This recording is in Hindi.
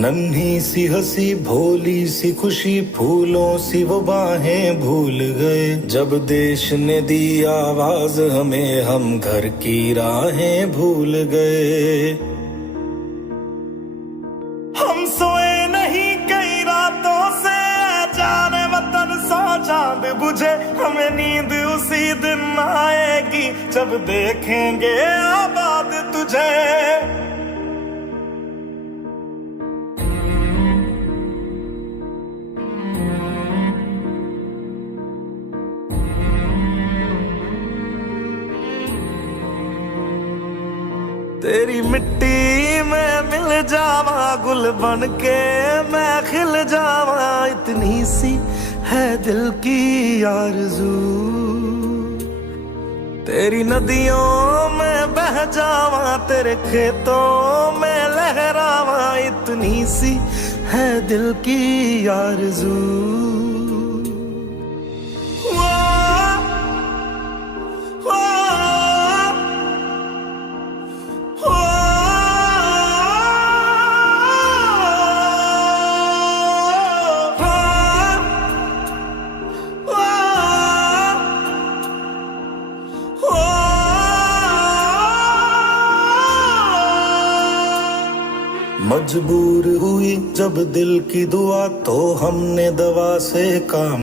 नन्ही सी हंसी भोली सी खुशी फूलों सी वो बाहें भूल गए। जब देश ने दी आवाज हमें हम घर की राहें भूल गए। हम सोए नहीं कई रातों से जाने वतन सा चांद बुझे। हमें नींद उसी दिन आएगी जब देखेंगे आबाद तुझे। तेरी मिट्टी में मिल जावा गुल बन के मैं खिल जावा। इतनी सी है दिल की आरज़ू। तेरी नदियों में बह जावा तेरे खेतों में लहरावा। इतनी सी है दिल की आरज़ू। मजबूर हुई जब दिल की दुआ तो हमने दवा से काम